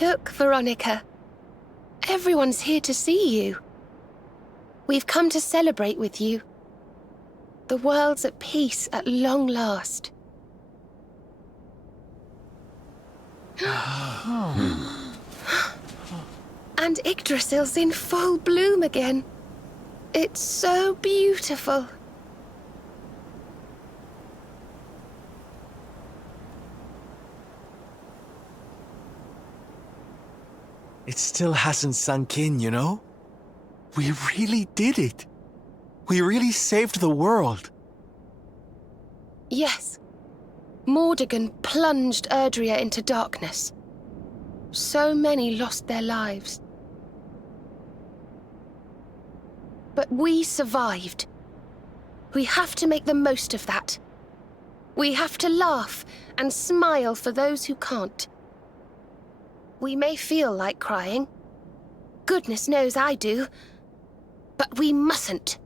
Look, Veronica. Everyone's here to see you. We've come to celebrate with you. The world's at peace at long last. And Yggdrasil's in full bloom again. It's so beautiful. It still hasn't sunk in, you know? We really did it. We really saved the world. Yes. Mordegon plunged Erdrea into darkness. So many lost their lives. But we survived. We have to make the most of that. We have to laugh and smile for those who can't. We may feel like crying. Goodness knows I do. But we mustn't.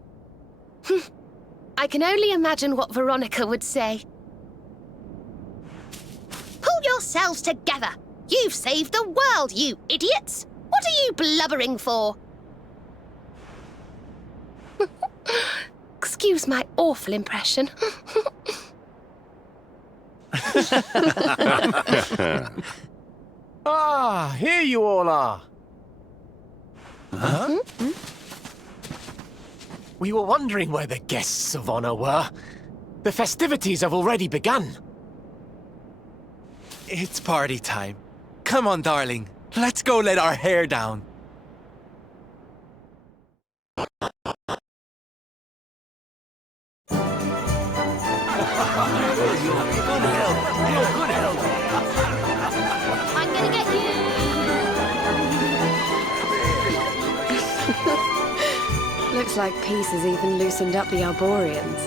I can only imagine what Veronica would say. Pull yourselves together! You've saved the world, you idiots! What are you blubbering for? Excuse my awful impression. Ah, here you all are. Huh? We were wondering where the guests of honor were. The festivities have already begun. It's party time. Come on, darling. Let's go let our hair down. I'm gonna get you! Looks like peace has even loosened up the Arboreans.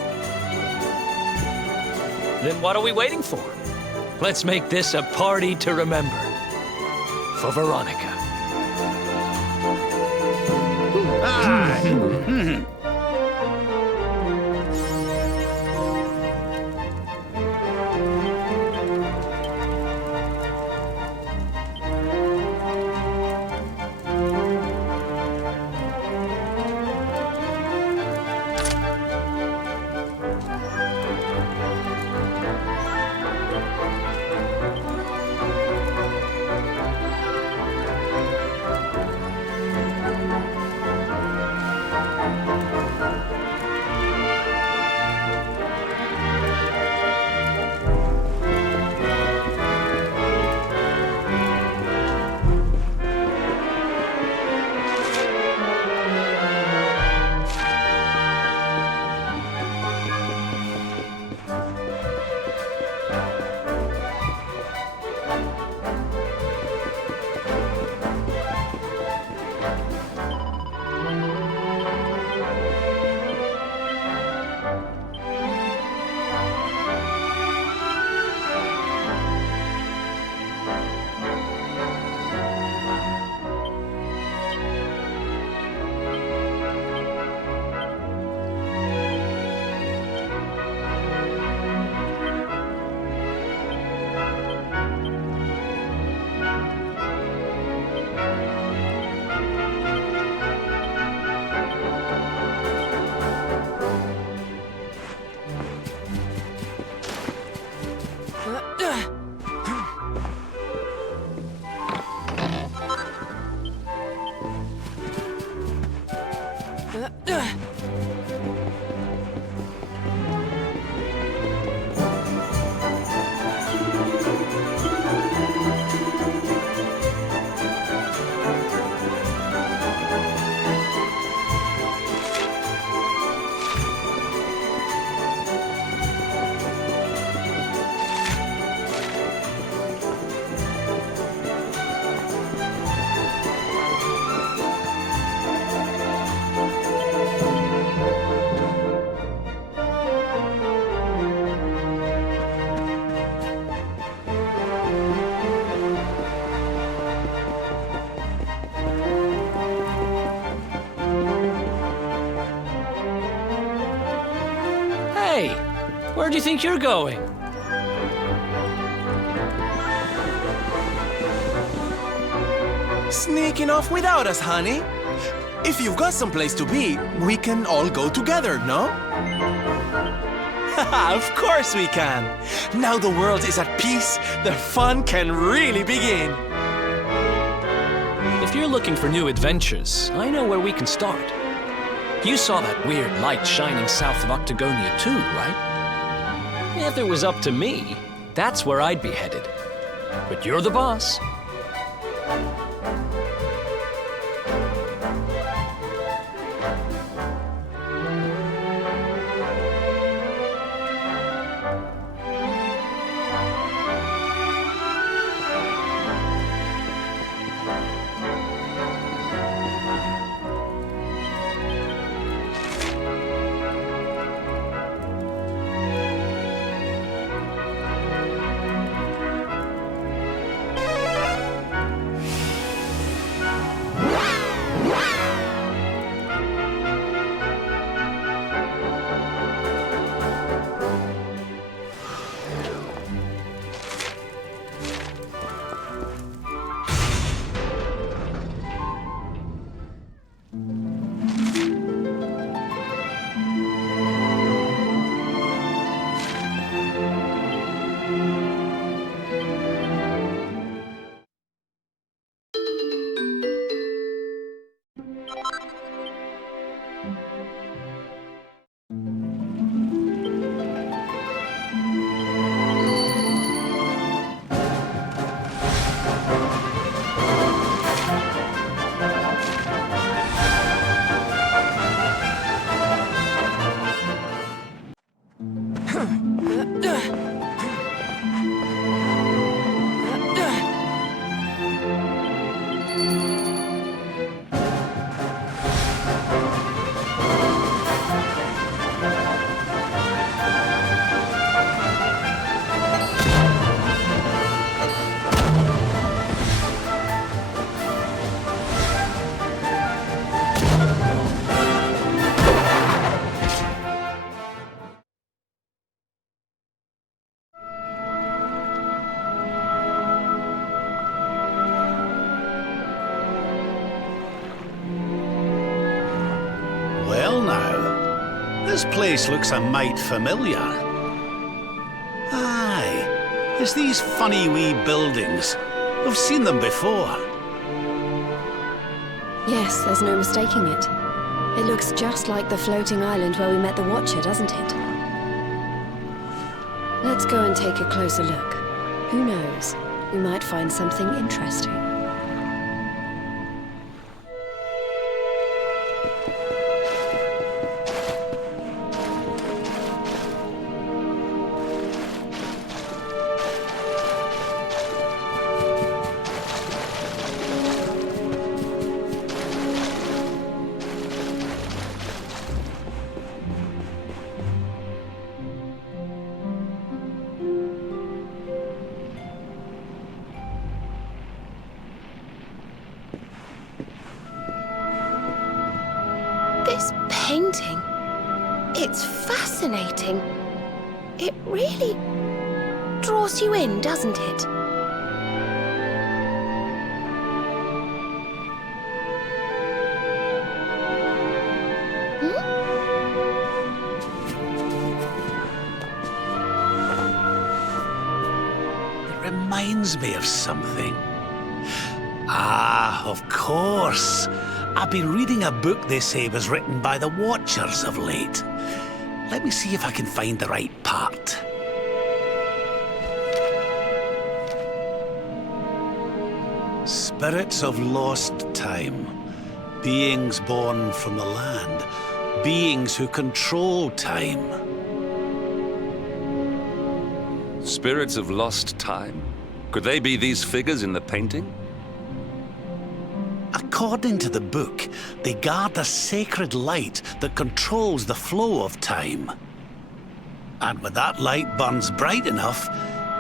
Then what are we waiting for? Let's make this a party to remember. For Veronica. Hey, where do you think you're going? Sneaking off without us, honey. If you've got someplace to be, we can all go together, no? Of course we can. Now the world is at peace, the fun can really begin. If you're looking for new adventures, I know where we can start. You saw that weird light shining south of Octagonia too, right? If it was up to me, that's where I'd be headed. But you're the boss. This place looks a mite familiar. Aye, it's these funny wee buildings. I've seen them before. Yes, there's no mistaking it. It looks just like the floating island where we met the Watcher, doesn't it? Let's go and take a closer look. Who knows? We might find something interesting. This painting, it's fascinating. It really draws you in, doesn't it? It reminds me of something. Ah, of course. I've been reading a book they say was written by the Watchers of late. Let me see if I can find the right part. Spirits of lost time. Beings born from the land. Beings who control time. Spirits of lost time? Could they be these figures in the painting? According to the book, they guard a sacred light that controls the flow of time. And when that light burns bright enough,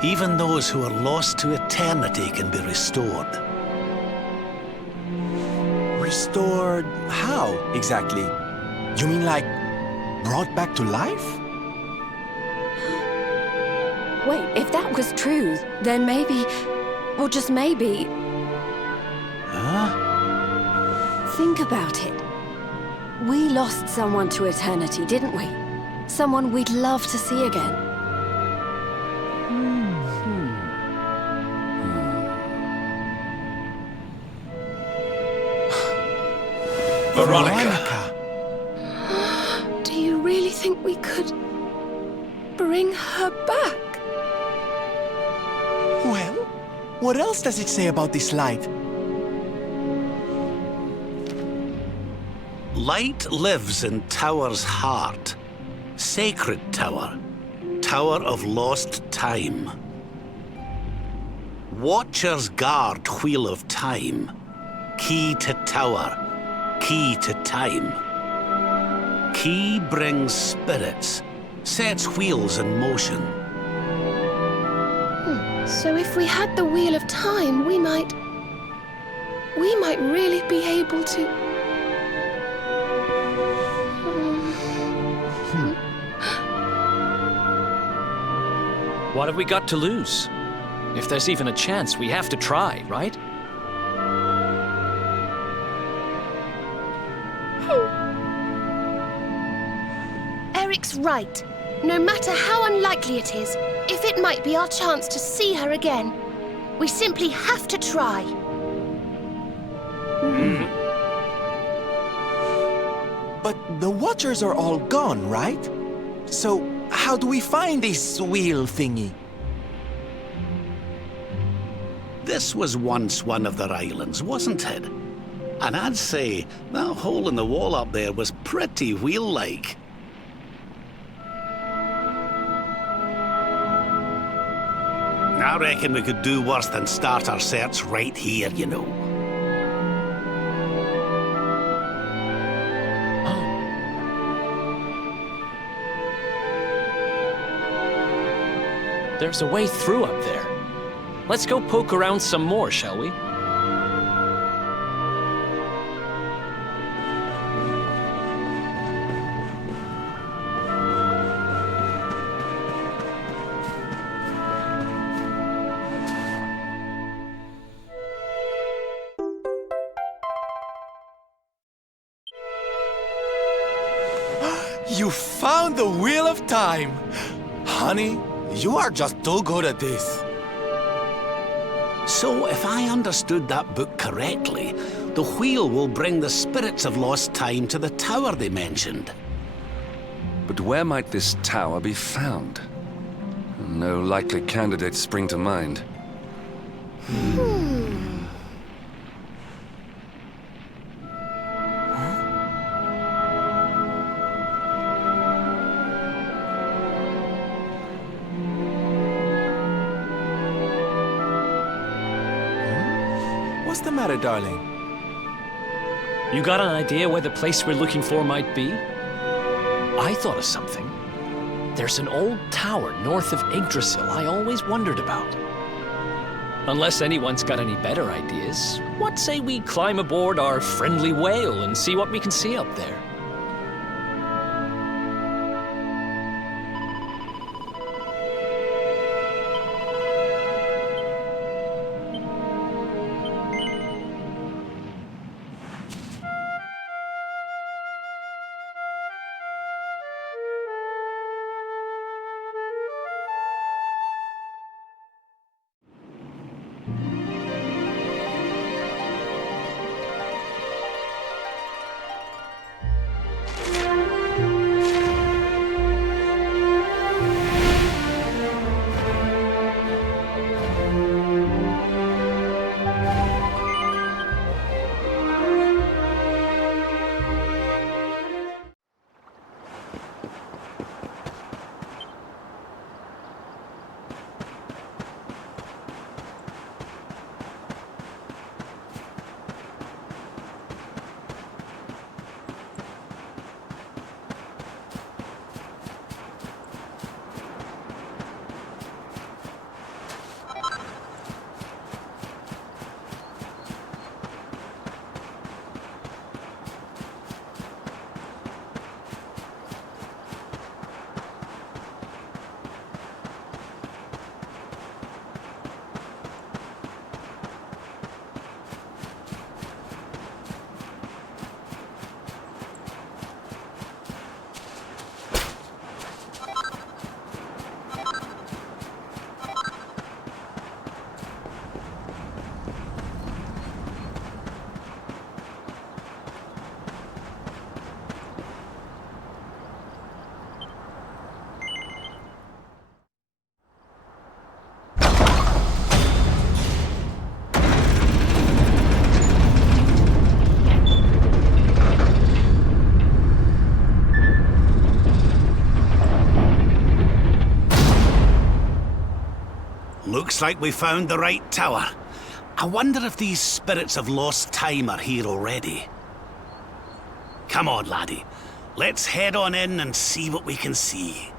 even those who are lost to eternity can be restored. Restored how, exactly? You mean like brought back to life? Wait, if that was true, then maybe, or just maybe... Huh? Think about it. We lost someone to eternity, didn't we? Someone we'd love to see again. Veronica! Do you really think we could bring her back? Well, what else does it say about this light? Light lives in Tower's heart. Sacred Tower. Tower of lost time. Watchers guard Wheel of Time. Key to Tower. Key to time. Key brings spirits. Sets wheels in motion. So if we had the Wheel of Time, we might really be able to... What have we got to lose? If there's even a chance, we have to try, right? Eric's right. No matter how unlikely it is, if it might be our chance to see her again, we simply have to try. But the Watchers are all gone, right? So, how do we find this wheel thingy? This was once one of their islands, wasn't it? And I'd say that hole in the wall up there was pretty wheel-like. I reckon we could do worse than start our search right here, you know. There's a way through up there. Let's go poke around some more, shall we? You found the Wheel of Time! Honey, you are just too good at this. So, if I understood that book correctly, the wheel will bring the spirits of lost time to the tower they mentioned. But where might this tower be found? No likely candidates spring to mind. What's the matter, darling? You got an idea where the place we're looking for might be? I thought of something. There's an old tower north of Yggdrasil I always wondered about. Unless anyone's got any better ideas, what say we climb aboard our friendly whale and see what we can see up there? Looks like we found the right tower. I wonder if these spirits of lost time are here already. Come on, laddie. Let's head on in and see what we can see.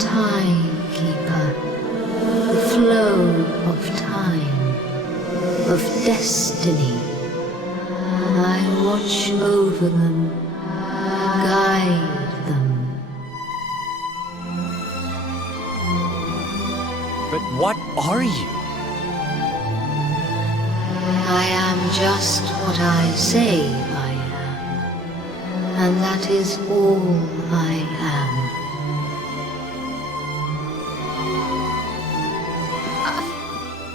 timekeeper, the flow of time, of destiny. I watch over them, guide them. But what are you? I am just what I say I am, and that is all I am.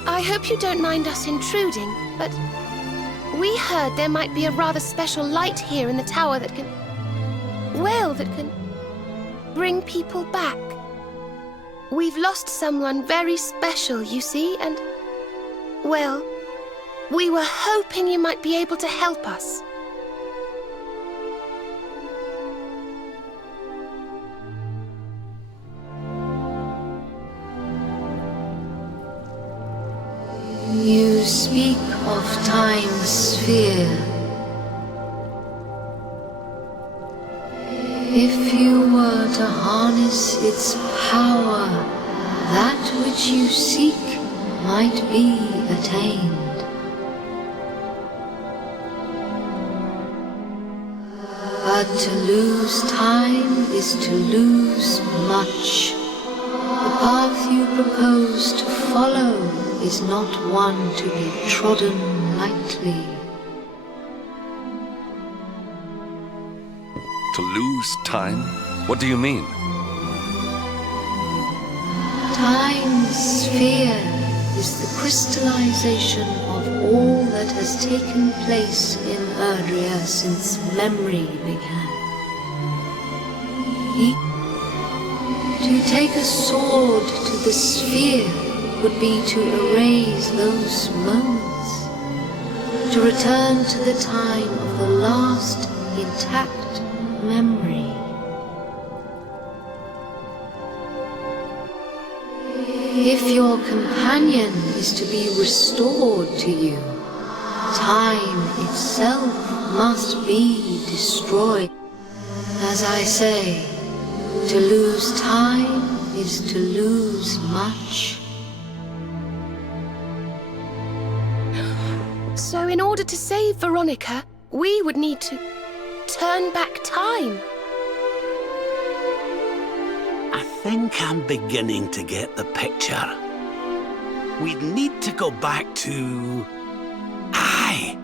I hope you don't mind us intruding, but we heard there might be a rather special light here in the tower that can... well, that can bring people back. We've lost someone very special, you see, and... well, we were hoping you might be able to help us. You speak of time's sphere. If you were to harness its power, that which you seek might be attained. But to lose time is to lose much. The path you propose to follow is not one to be trodden lightly. To lose time? What do you mean? Time's sphere is the crystallization of all that has taken place in Erdrea since memory began. To take a sword to the sphere would be to erase those moments, to return to the time of the last intact memory. If your companion is to be restored to you, time itself must be destroyed. As I say, to lose time is to lose much. So in order to save Veronica, we would need to turn back time. I think I'm beginning to get the picture. We'd need to go back to... Aye!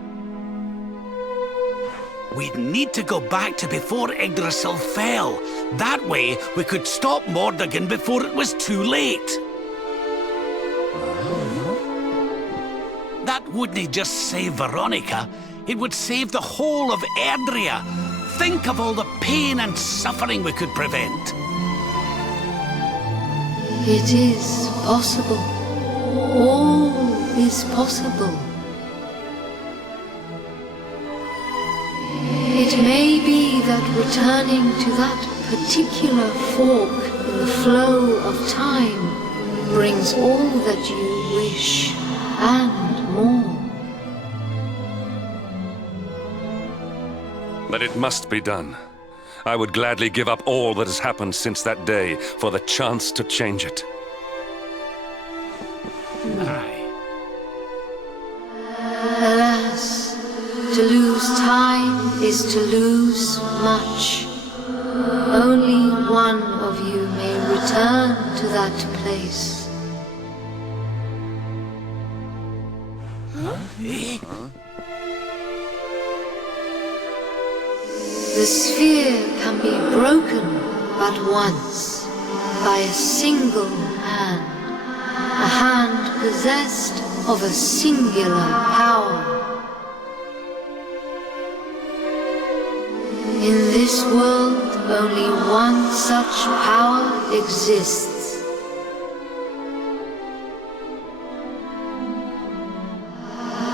We'd need to go back to before Yggdrasil fell. That way, we could stop Mordegon before it was too late. That wouldn't just save Veronica, it would save the whole of Erdrea. Think of all the pain and suffering we could prevent. It is possible. All is possible. It may be that returning to that particular fork in the flow of time brings all that you wish and more. But it must be done. I would gladly give up all that has happened since that day for the chance to change it. Aye. Alas, to lose time is to lose much. Only one of you may return to that place. The sphere can be broken but once, by a single hand. A hand possessed of a singular power. In this world, only one such power exists.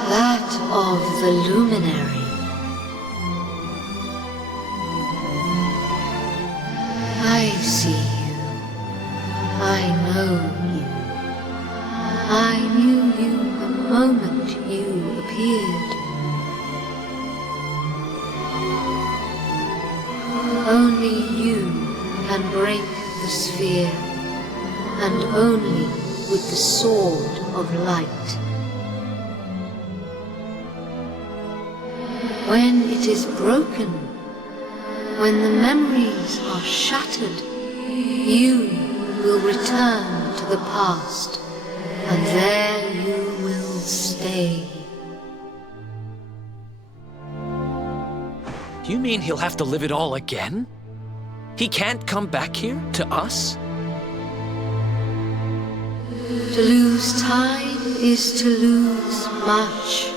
That of the luminary. I see you. I know you. I knew you the moment you appeared. Only you can break the sphere. and only with the sword of light. When it is broken, when the memories are shattered, you will return to the past, and there you will stay. You mean he'll have to live it all again? He can't come back here, to us? To lose time is to lose much.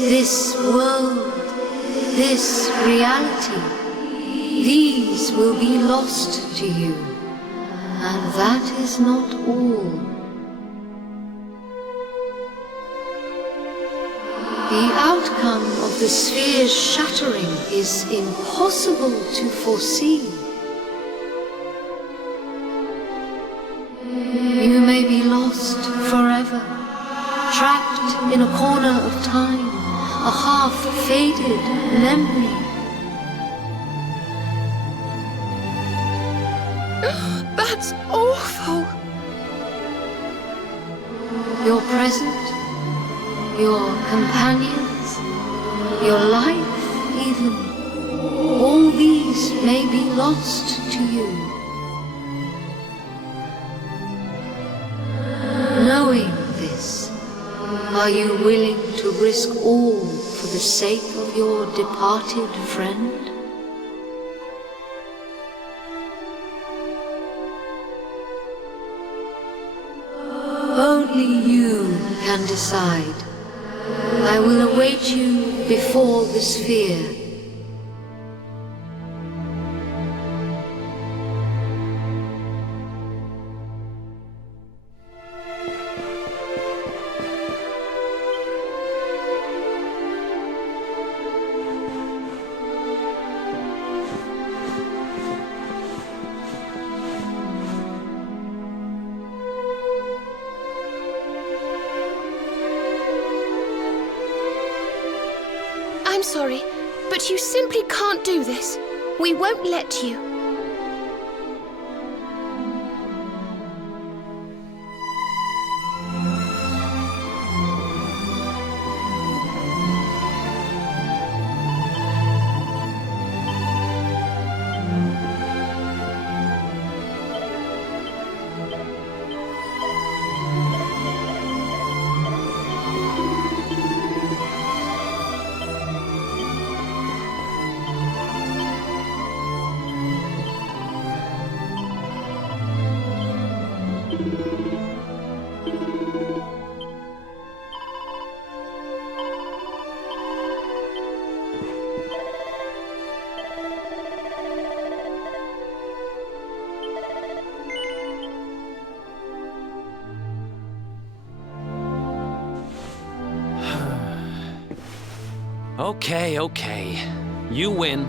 This world, this reality, these will be lost to you. And that is not all. The outcome of the sphere's shattering is impossible to foresee. You may be lost forever, trapped in a corner of time, a half-faded memory. That's awful. Your present, your companions, your life even, all these may be lost to you. Knowing this, are you willing to risk all for the sake of your departed friend? Only you can decide. I will await you before the sphere. I'm sorry, but you simply can't do this. We won't let you. Okay. You win.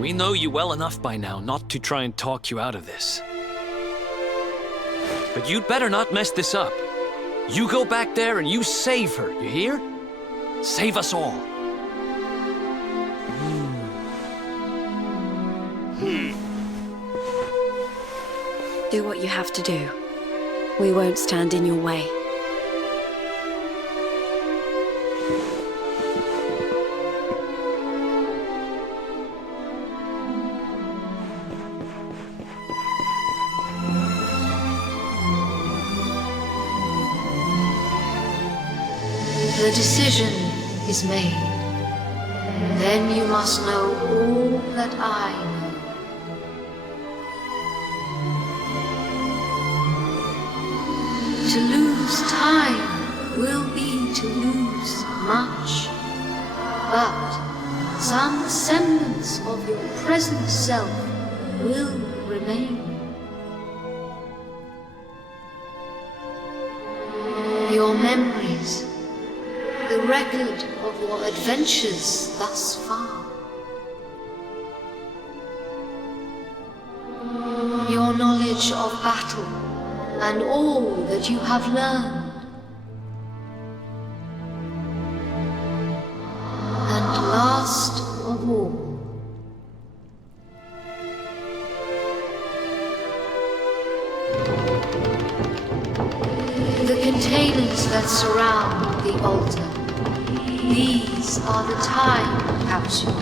We know you well enough by now not to try and talk you out of this. But you'd better not mess this up. You go back there and you save her, you hear? Save us all. Do what you have to do. We won't stand in your way. The decision is made. Then you must know all that I know. To lose time will be to lose much, but some semblance of your present self will remain. Your memories, the record of your adventures thus far. Your knowledge of battle and all that you have learned. And last of all, that surround the altar. These are the time capsules.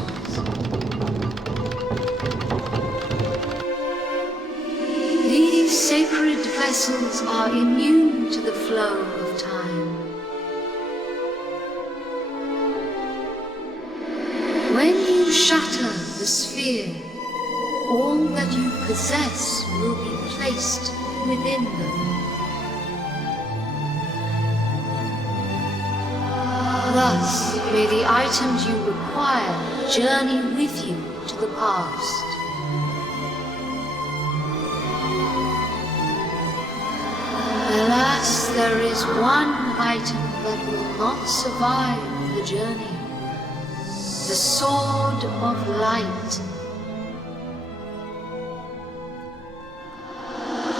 These sacred vessels are immune to the flow of time. When you shatter the sphere, all that you possess will be placed within them. Thus, may the items you require journey with you to the past. Alas, there is one item that will not survive the journey. The Sword of Light.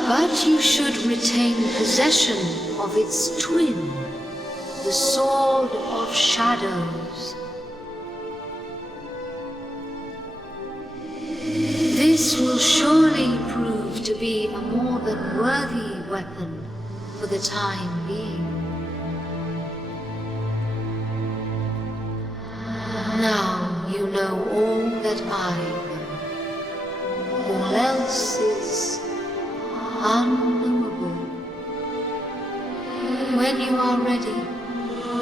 But you should retain possession of its twin, the Sword of Shadows. This will surely prove to be a more than worthy weapon for the time being. Now you know all that I know. All else is unknowable. When you are ready,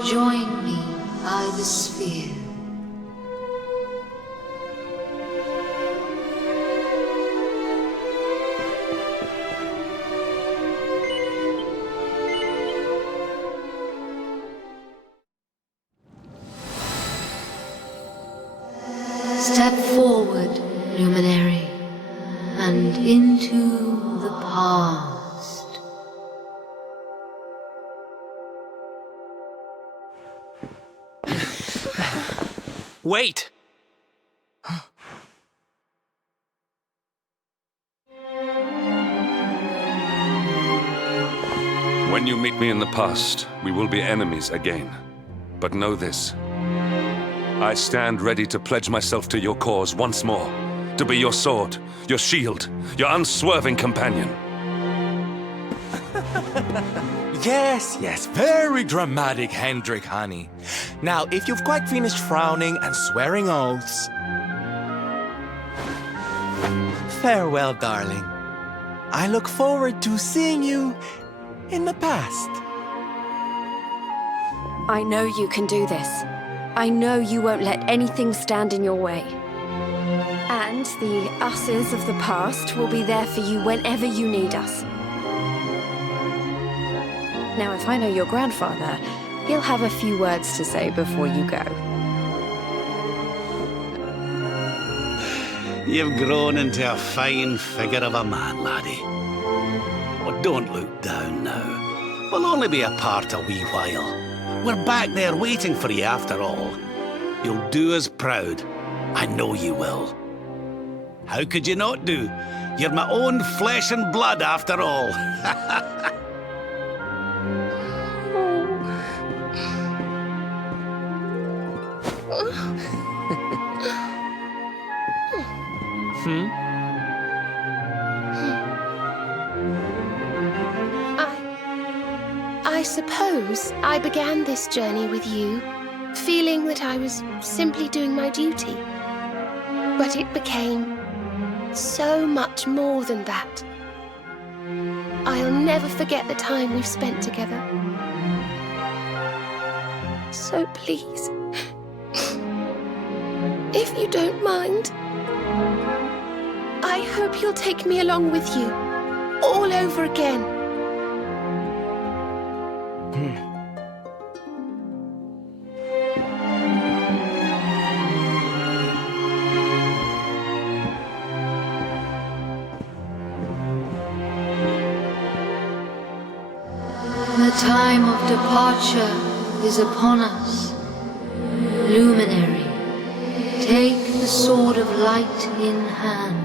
join me by the sphere. Step forward, luminary, and into the past. Wait! When you meet me in the past, we will be enemies again. But know this. I stand ready to pledge myself to your cause once more. To be your sword, your shield, your unswerving companion. Yes, yes, very dramatic, Hendrik, honey. Now, if you've quite finished frowning and swearing oaths... Farewell, darling. I look forward to seeing you in the past. I know you can do this. I know you won't let anything stand in your way. And the us's of the past will be there for you whenever you need us. Now, if I know your grandfather, he'll have a few words to say before you go. You've grown into a fine figure of a man, laddie. Oh, don't look down now. We'll only be apart a wee while. We're back there waiting for you after all. You'll do us proud. I know you will. How could you not do? You're my own flesh and blood after all. I suppose I began this journey with you, feeling that I was simply doing my duty. But it became so much more than that. I'll never forget the time we've spent together. So please, if you don't mind, I hope you'll take me along with you, all over again. The time of departure is upon us. Luminary, take the Sword of Light in hand.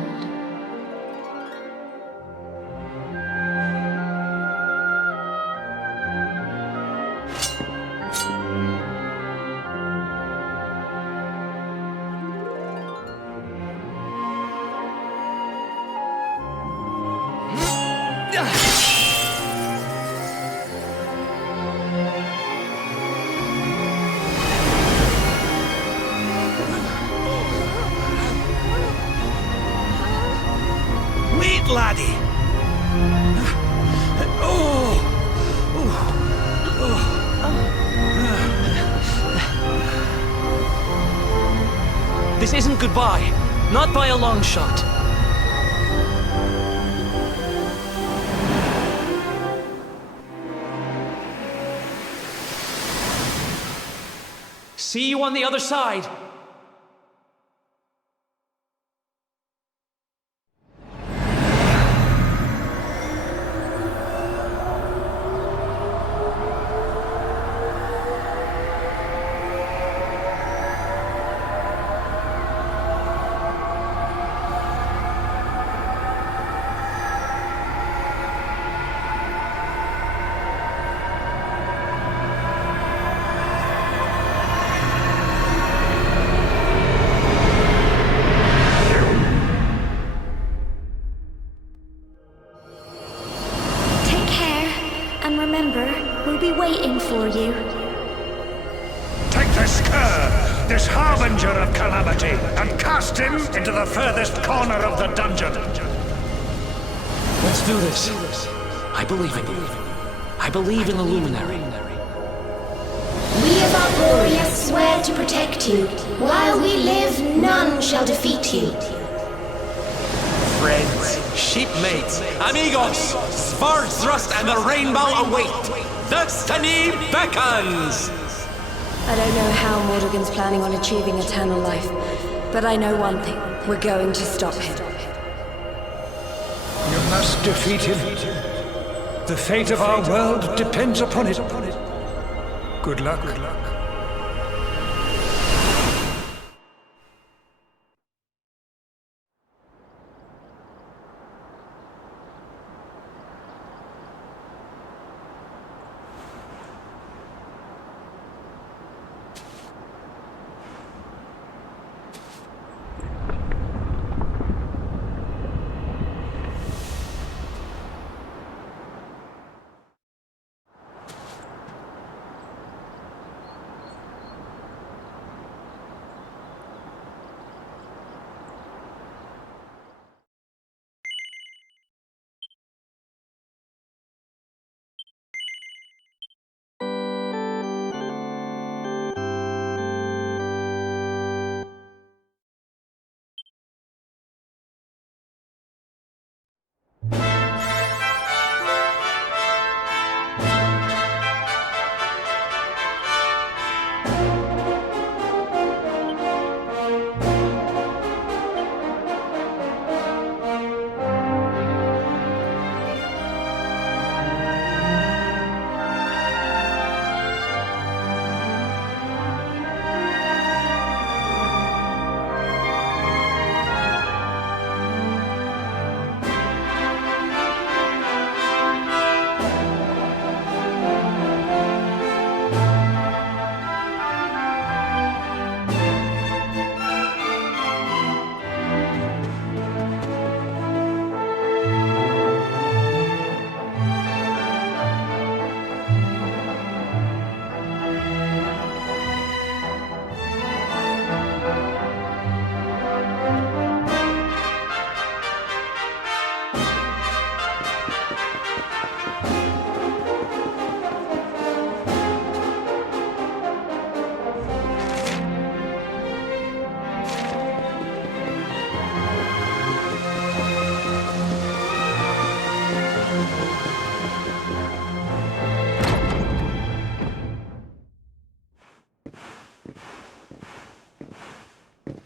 This isn't goodbye. Not by a long shot. See you on the other side. Waiting for you. Take this cur, this harbinger of calamity, and cast him into the furthest corner of the dungeon. Let's do this. I believe in you. I believe in the Luminary. We of Erdrea swear to protect you. While we live, none shall defeat you. Friends, shipmates, amigos, swords thrust and the rainbow await. Destiny beckons! I don't know how Mordegon's planning on achieving eternal life, but I know one thing. We're going to stop him. You must defeat him. The fate of our world depends upon it. Good luck.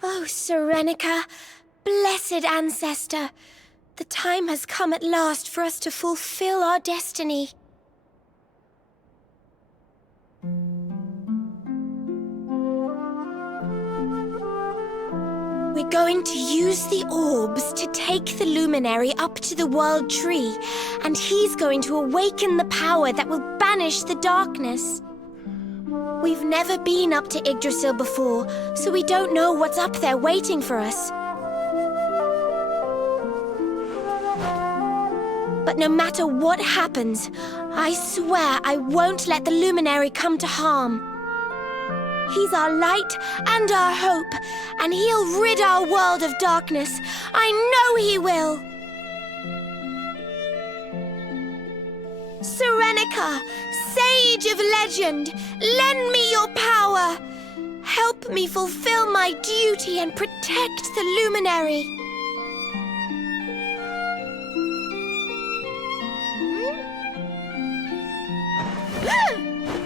Oh, Serenica, blessed ancestor, the time has come at last for us to fulfill our destiny. We're going to use the orbs to take the luminary up to the World Tree, and he's going to awaken the power that will banish the darkness. We've never been up to Yggdrasil before, so we don't know what's up there waiting for us. But no matter what happens, I swear I won't let the luminary come to harm. He's our light and our hope, and he'll rid our world of darkness. I know he will! Serenica, sage of legend, lend me your power! help me fulfill my duty and protect the luminary.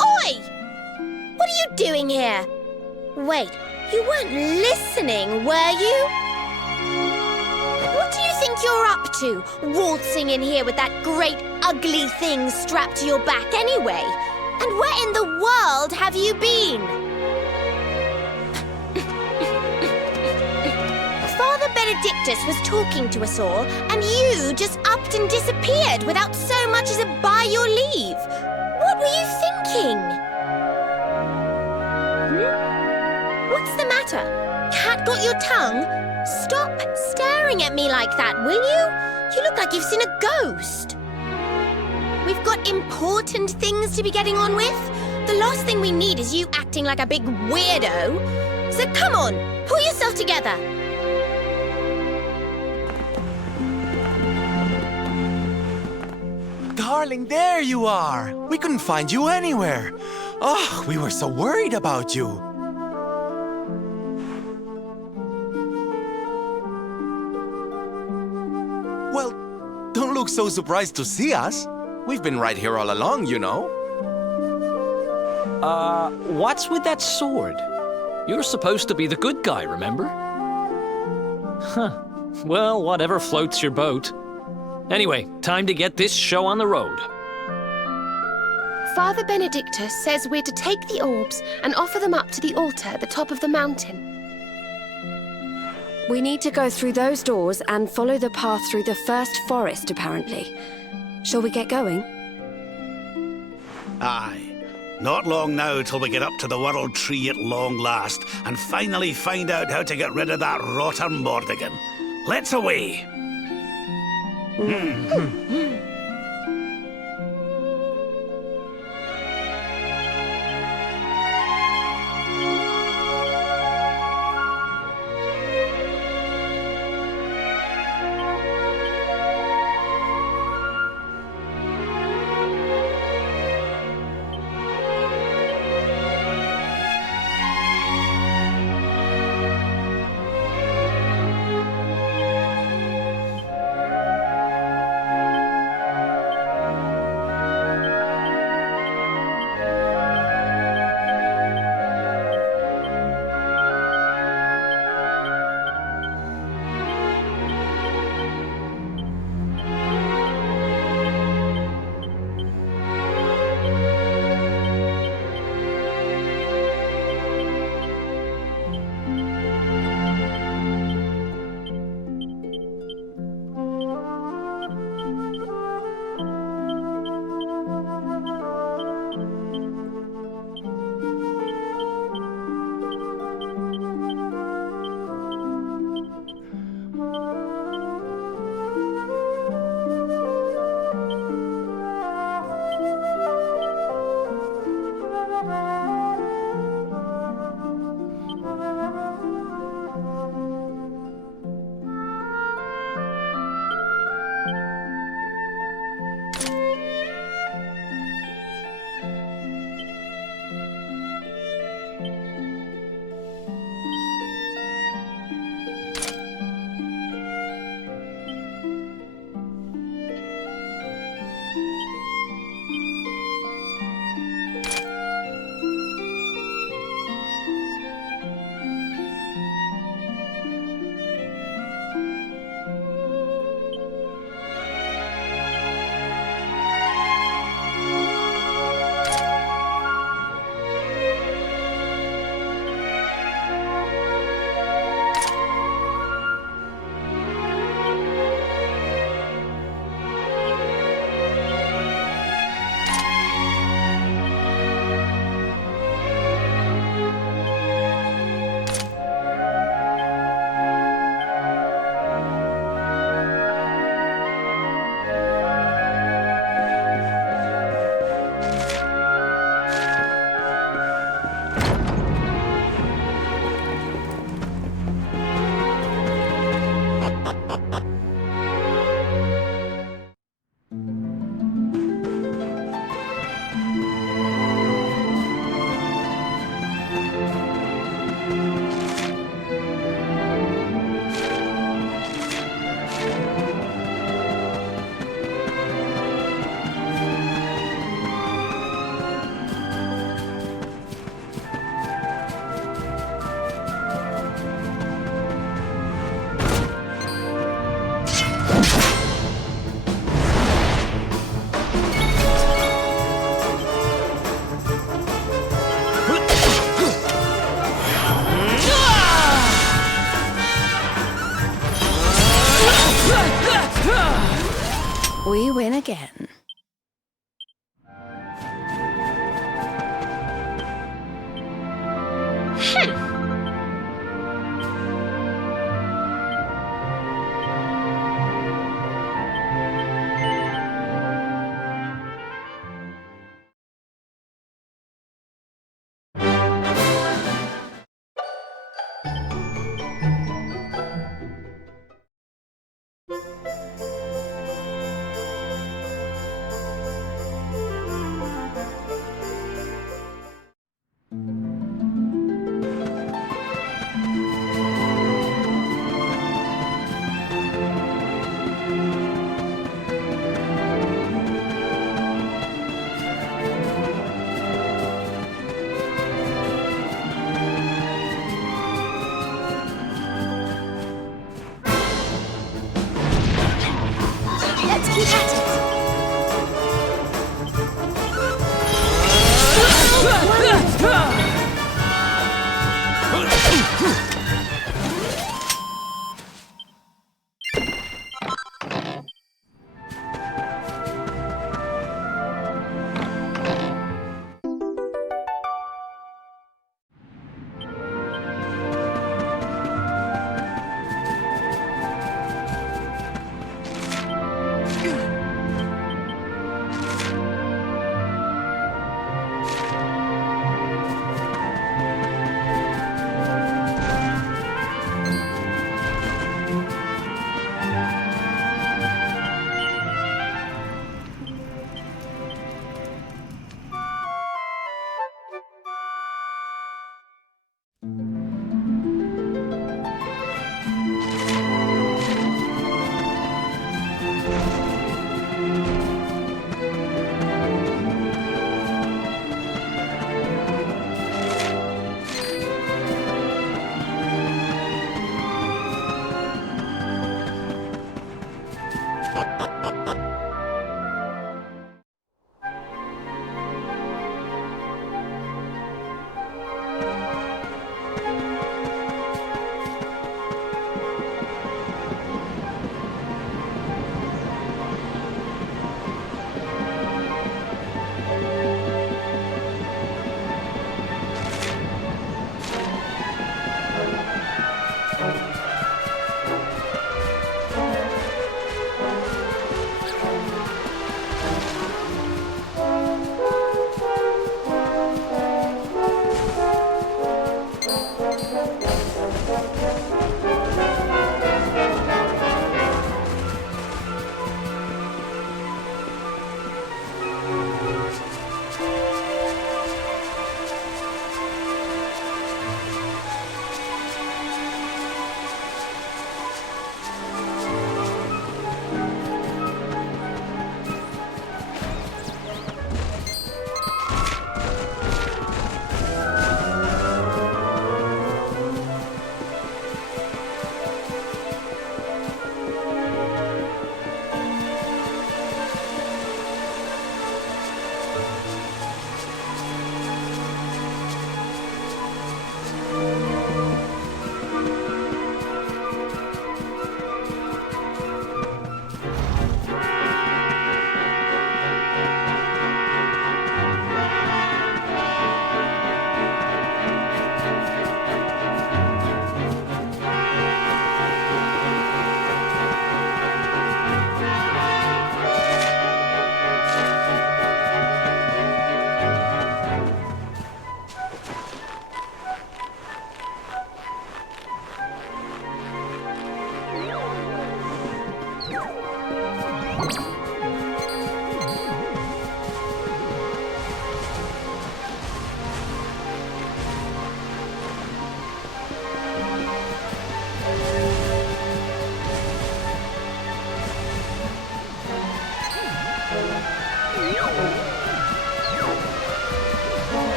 Oi! What are you doing here? Wait, you weren't listening, were you? What do you think you're up to, waltzing in here with that great ugly thing strapped to your back anyway? And where in the world have you been? Father Benedictus was talking to us all, and you just upped and disappeared without so much as a by your leave. What were you thinking? What's the matter? Cat got your tongue? Stop staring at me like that, will you? You look like you've seen a ghost. We've got important things to be getting on with. The last thing we need is you acting like a big weirdo. So come on, pull yourself together. Darling, there you are! We couldn't find you anywhere. Oh, we were so worried about you. Well, don't look so surprised to see us. We've been right here all along, you know. What's with that sword? You're supposed to be the good guy, remember? Huh. Well, whatever floats your boat. Anyway, time to get this show on the road. Father Benedictus says we're to take the orbs and offer them up to the altar at the top of the mountain. We need to go through those doors and follow the path through the first forest, apparently. Shall we get going? Aye. Not long now till we get up to the World Tree at long last and finally find out how to get rid of that rotter Mordigan. Let's away! we win again. Let's keep at it.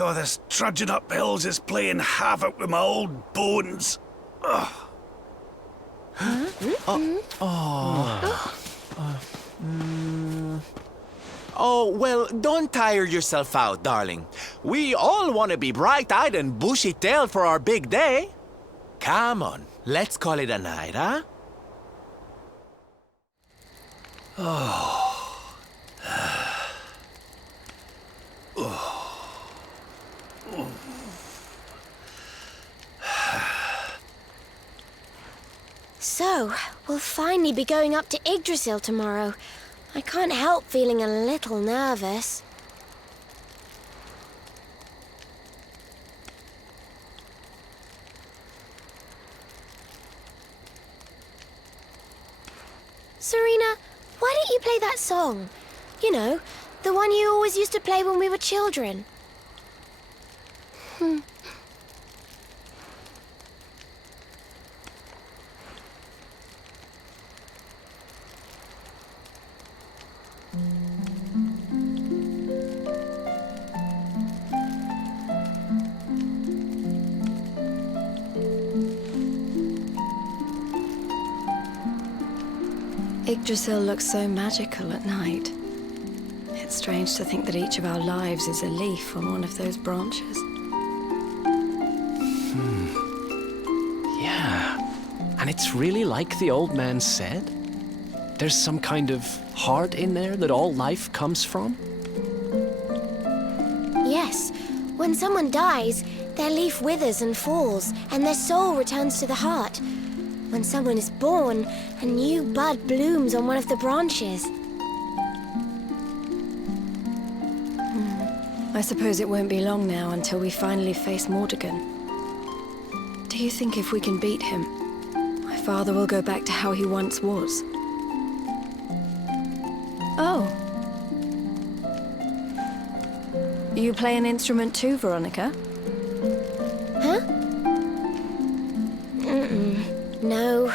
Oh, this trudging up hills is playing havoc with my old bones. Ugh. Oh, well, don't tire yourself out, darling. We all want to be bright-eyed and bushy-tailed for our big day. Come on, let's call it a night, huh? So, we'll finally be going up to Yggdrasil tomorrow. I can't help feeling a little nervous. Serena, why don't you play that song? You know, the one you always used to play when we were children. Yggdrasil looks so magical at night. It's strange to think that each of our lives is a leaf on one of those branches. Yeah. And it's really like the old man said? There's some kind of heart in there that all life comes from? Yes, when someone dies, their leaf withers and falls, and their soul returns to the heart. When someone is born, a new bud blooms on one of the branches. I suppose it won't be long now until we finally face Mordegon. Do you think if we can beat him, my father will go back to how he once was? Oh. You play an instrument too, Veronica? Huh? No.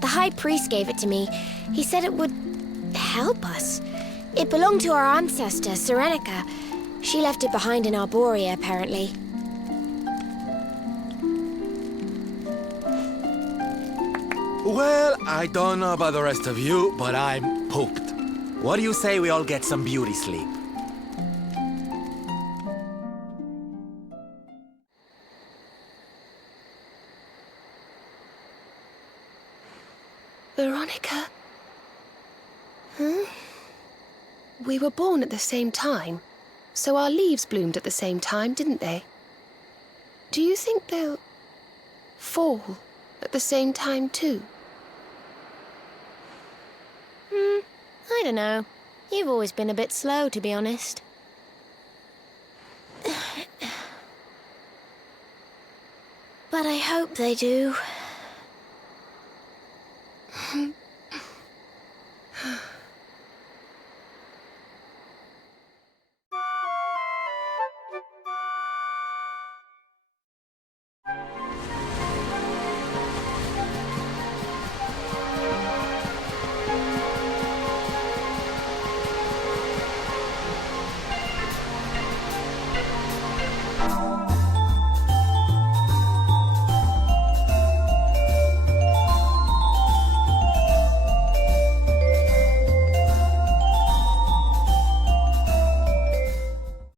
The High Priest gave it to me. He said it would help us. It belonged to our ancestor, Serenica. She left it behind in Arborea, apparently. Well, I don't know about the rest of you, but I'm pooped. What do you say we all get some beauty sleep? Veronica? We were born at the same time, so our leaves bloomed at the same time, didn't they? Do you think they'll fall at the same time too? I don't know. You've always been a bit slow, to be honest. But I hope they do.